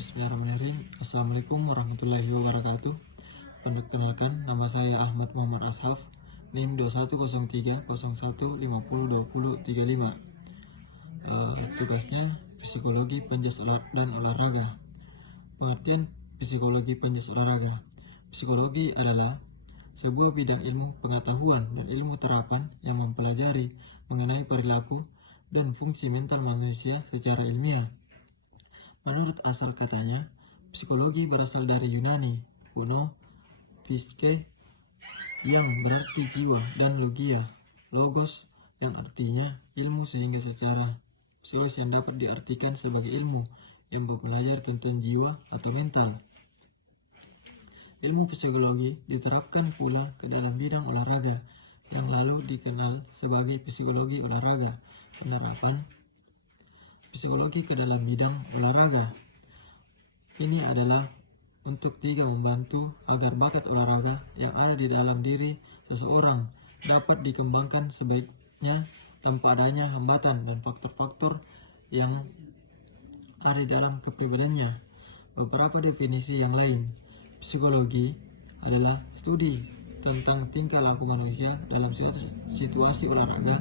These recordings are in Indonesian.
Bismillahirrahmanirrahim. Assalamualaikum warahmatullahi wabarakatuh. Perkenalkan, nama saya Ahmad Muhammad Ashaf, NIM 210301502035. Tugasnya psikologi penjas dan olahraga. Pengertian psikologi penjas olahraga. Psikologi adalah sebuah bidang ilmu pengetahuan dan ilmu terapan yang mempelajari mengenai perilaku dan fungsi mental manusia secara ilmiah. Menurut asal katanya, psikologi berasal dari Yunani kuno, psyche yang berarti jiwa dan logia, logos yang artinya ilmu, sehingga secara psikologis yang dapat diartikan sebagai ilmu yang mempelajari tentang jiwa atau mental. Ilmu psikologi diterapkan pula ke dalam bidang olahraga yang lalu dikenal sebagai psikologi olahraga. Penerapan psikologi ke dalam bidang olahraga ini adalah untuk membantu agar bakat olahraga yang ada di dalam diri seseorang dapat dikembangkan sebaiknya tanpa adanya hambatan dan faktor-faktor yang ada di dalam kepribadiannya. Beberapa definisi yang lain: psikologi adalah studi tentang tingkah laku manusia dalam suatu situasi olahraga.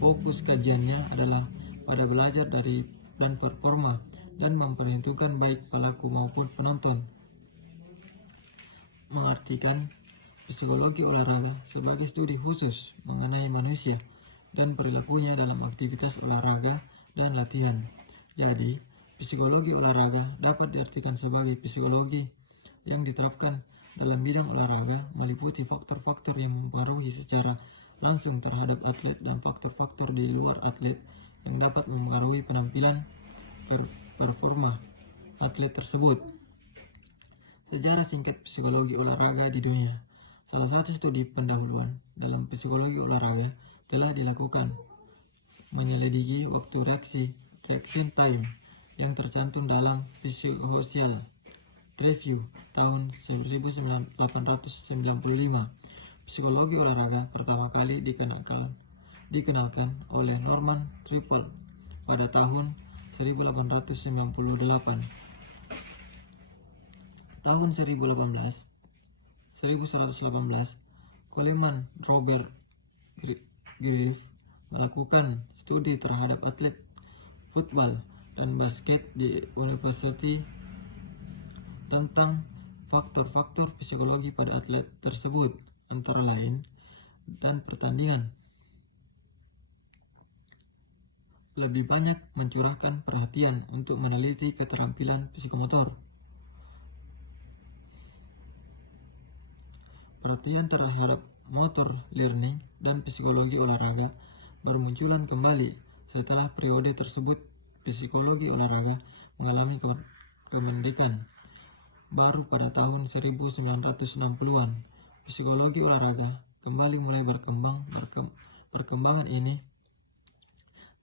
Fokus kajiannya adalah pada belajar dari dan performa dan memperhitungkan baik pelaku maupun penonton. Mengartikan psikologi olahraga sebagai studi khusus mengenai manusia dan perilakunya dalam aktivitas olahraga dan latihan. Jadi, psikologi olahraga dapat diartikan sebagai psikologi yang diterapkan dalam bidang olahraga, meliputi faktor-faktor yang mempengaruhi secara langsung terhadap atlet dan faktor-faktor di luar atlet yang dapat mempengaruhi penampilan performa atlet tersebut. Sejarah singkat psikologi olahraga di dunia. Salah satu studi pendahuluan dalam psikologi olahraga telah dilakukan menyelidiki waktu reaction time yang tercantum dalam Psychosocial Review tahun 1895. Psikologi olahraga pertama kali dikenalkan oleh Norman Triple pada tahun 1898. Tahun 1118, Coleman Robert Griffith melakukan studi terhadap atlet football dan basket di University tentang faktor-faktor psikologi pada atlet tersebut, antara lain dan pertandingan. Lebih banyak mencurahkan perhatian untuk meneliti keterampilan psikomotor. Perhatian terhadap motor learning dan psikologi olahraga bermunculan kembali setelah periode tersebut. Psikologi olahraga mengalami kemerdekaan baru pada tahun 1960-an. Psikologi olahraga kembali mulai berkembang. Perkembangan ini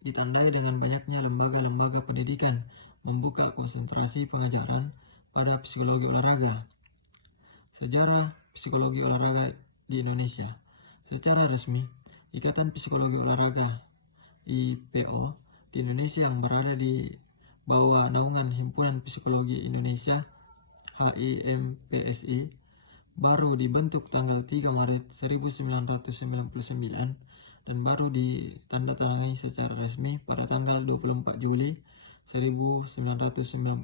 ditandai dengan banyaknya lembaga-lembaga pendidikan membuka konsentrasi pengajaran pada psikologi olahraga. Sejarah psikologi olahraga di Indonesia. Secara resmi, Ikatan Psikologi Olahraga (IPO) di Indonesia yang berada di bawah naungan Himpunan Psikologi Indonesia (HIMPSI) baru dibentuk tanggal 3 Maret 1999 dan baru ditandatangani secara resmi pada tanggal 24 Juli 1999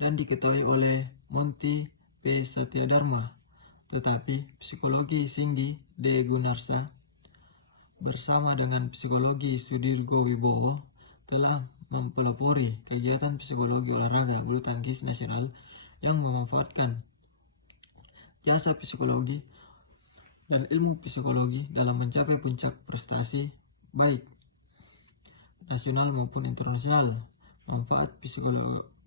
dan diketuai oleh Monty P. Satyadharma. Tetapi psikologi Singgi D. Gunarsa bersama dengan psikologi Sudirgo Wibowo telah mempelopori kegiatan psikologi olahraga bulu tangkis nasional yang memanfaatkan jasa psikologi dan ilmu psikologi dalam mencapai puncak prestasi baik nasional maupun internasional. Manfaat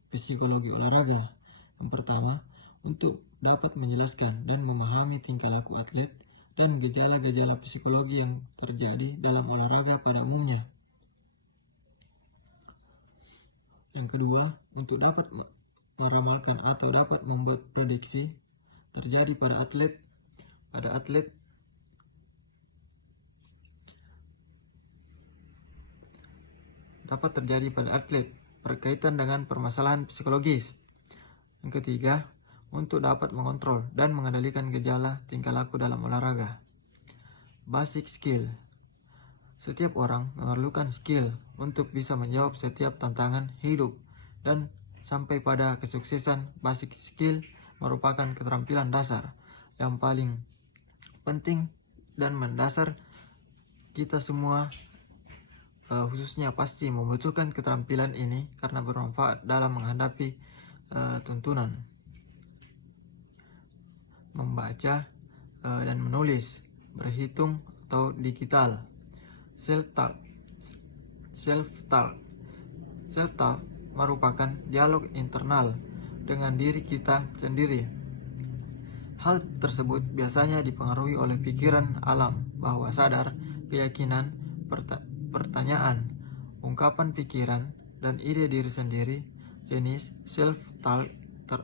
psikologi olahraga. Yang pertama, untuk dapat menjelaskan dan memahami tingkah laku atlet dan gejala-gejala psikologi yang terjadi dalam olahraga pada umumnya. Yang kedua, untuk dapat meramalkan atau dapat membuat prediksi terjadi pada atlet dapat terjadi pada atlet berkaitan dengan permasalahan psikologis. Yang ketiga, untuk dapat mengontrol dan mengendalikan gejala tingkah laku dalam olahraga. Basic skill. Setiap orang memerlukan skill untuk bisa menjawab setiap tantangan hidup dan sampai pada kesuksesan. Basic skill merupakan keterampilan dasar yang paling penting dan mendasar. Kita semua khususnya pasti membutuhkan keterampilan ini karena bermanfaat dalam menghadapi tuntunan membaca dan menulis, berhitung atau digital. Self-talk. Self-talk merupakan dialog internal dengan diri kita sendiri. Hal tersebut biasanya dipengaruhi oleh pikiran alam bawah sadar, keyakinan, pertanyaan, ungkapan pikiran, dan ide diri sendiri. Jenis self-talk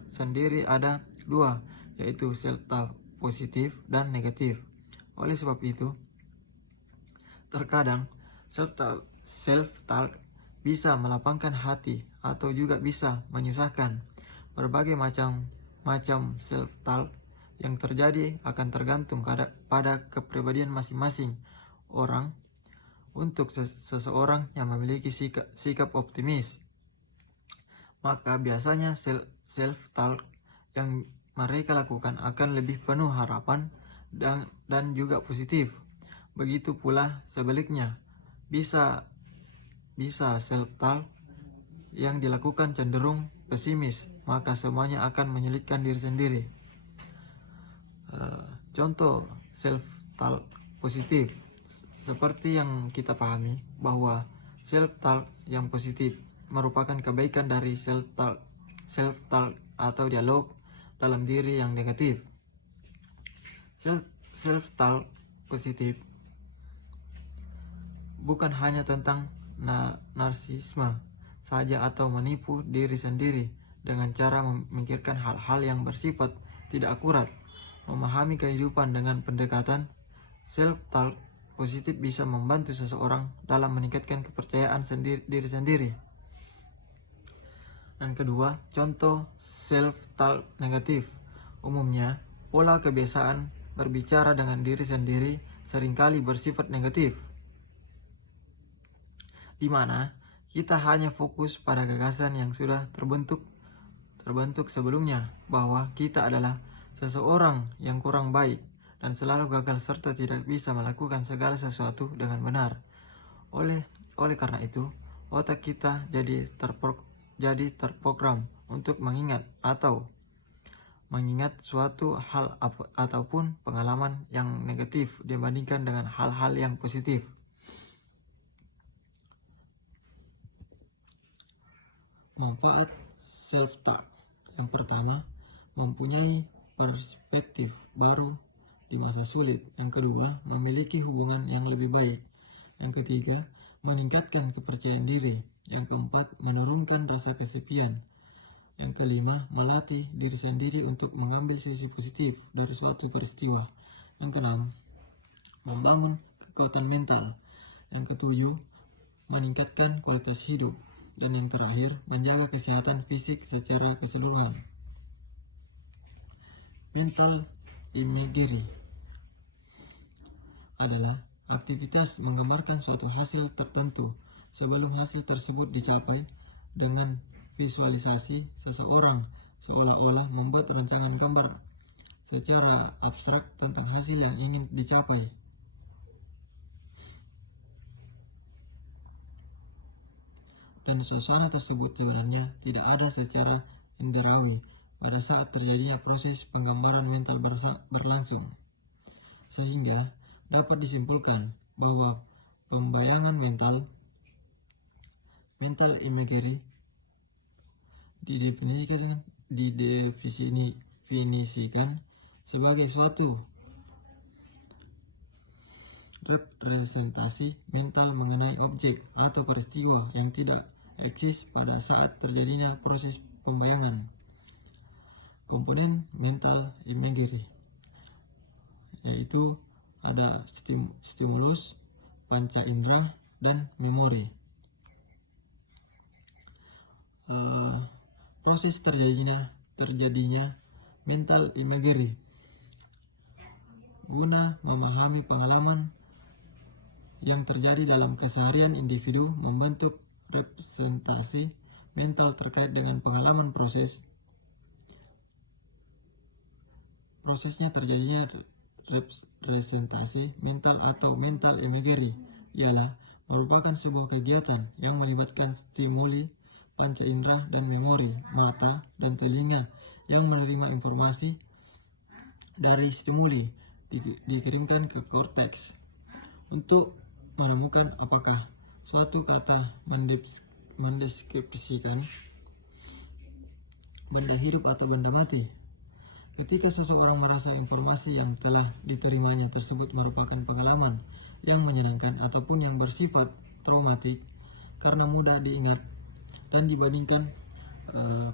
sendiri ada dua, yaitu self-talk positif dan negatif. Oleh sebab itu, terkadang self-talk bisa melapangkan hati atau juga bisa menyusahkan. Berbagai macam self-talk yang terjadi akan tergantung pada kepribadian masing-masing orang. Untuk seseorang yang memiliki sikap optimis, maka biasanya self-talk yang mereka lakukan akan lebih penuh harapan dan juga positif. Begitu pula sebaliknya, bisa self-talk yang dilakukan cenderung pesimis, maka semuanya akan menyulitkan diri sendiri. Contoh self-talk positif, seperti yang kita pahami bahwa self-talk yang positif merupakan kebaikan dari self-talk atau dialog dalam diri yang negatif. Self-talk positif bukan hanya tentang narsisme saja atau menipu diri sendiri dengan cara memikirkan hal-hal yang bersifat tidak akurat. Memahami kehidupan dengan pendekatan self-talk positif bisa membantu seseorang dalam meningkatkan kepercayaan diri sendiri. Dan kedua, contoh self-talk negatif. Umumnya, pola kebiasaan berbicara dengan diri sendiri seringkali bersifat negatif, di mana kita hanya fokus pada gagasan yang sudah terbentuk sebelumnya, bahwa kita adalah seseorang yang kurang baik dan selalu gagal serta tidak bisa melakukan segala sesuatu dengan benar. Oleh karena itu, otak kita jadi terprogram untuk mengingat suatu hal ataupun pengalaman yang negatif dibandingkan dengan hal-hal yang positif. Manfaat self-talk. Yang pertama, mempunyai perspektif baru di masa sulit. Yang kedua, memiliki hubungan yang lebih baik. Yang ketiga, meningkatkan kepercayaan diri. Yang keempat, menurunkan rasa kesepian. Yang kelima, melatih diri sendiri untuk mengambil sisi positif dari suatu peristiwa. Yang keenam, membangun kekuatan mental. Yang ketujuh, meningkatkan kualitas hidup. Dan yang terakhir, menjaga kesehatan fisik secara keseluruhan. Mental imagery adalah aktivitas menggambarkan suatu hasil tertentu sebelum hasil tersebut dicapai. Dengan visualisasi, seseorang seolah-olah membuat rancangan gambar secara abstrak tentang hasil yang ingin dicapai. Dan suasana tersebut sebenarnya tidak ada secara inderawi pada saat terjadinya proses penggambaran mental berlangsung. Sehingga dapat disimpulkan bahwa pembayangan mental imagery didefinisikan sebagai suatu representasi mental mengenai objek atau peristiwa yang tidak eksis pada saat terjadinya proses pembayangan. Komponen mental imagery yaitu ada stimulus, panca indera, dan memori. proses terjadinya mental imagery. Guna memahami pengalaman yang terjadi dalam keseharian individu, membentuk representasi mental terkait dengan pengalaman prosesnya terjadinya representasi mental atau mental imagery ialah merupakan sebuah kegiatan yang melibatkan stimuli panca indera dan memori mata dan telinga yang menerima informasi dari stimuli dikirimkan ke korteks untuk menemukan apakah suatu kata mendeskripsikan benda hidup atau benda mati. Ketika seseorang merasa informasi yang telah diterimanya tersebut merupakan pengalaman yang menyenangkan ataupun yang bersifat traumatik karena mudah diingat dan dibandingkan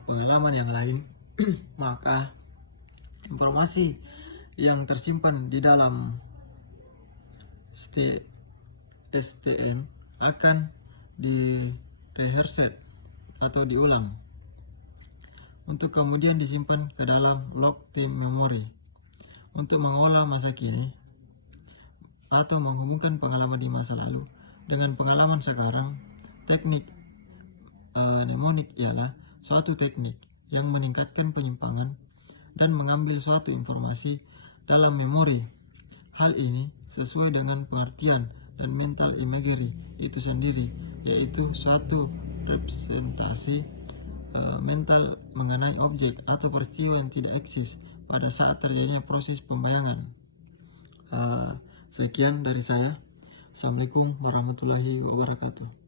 pengalaman yang lain, maka informasi yang tersimpan di dalam STM akan direhearset atau diulang untuk kemudian disimpan ke dalam long term memory untuk mengolah masa kini atau menghubungkan pengalaman di masa lalu dengan pengalaman sekarang. Teknik mnemonik ialah suatu teknik yang meningkatkan penyimpangan dan mengambil suatu informasi dalam memori. Hal ini sesuai dengan pengertian dan mental imagery itu sendiri, yaitu suatu representasi mental mengenai objek atau peristiwa yang tidak eksis pada saat terjadinya proses pembayangan. Sekian dari saya. Assalamualaikum warahmatullahi wabarakatuh.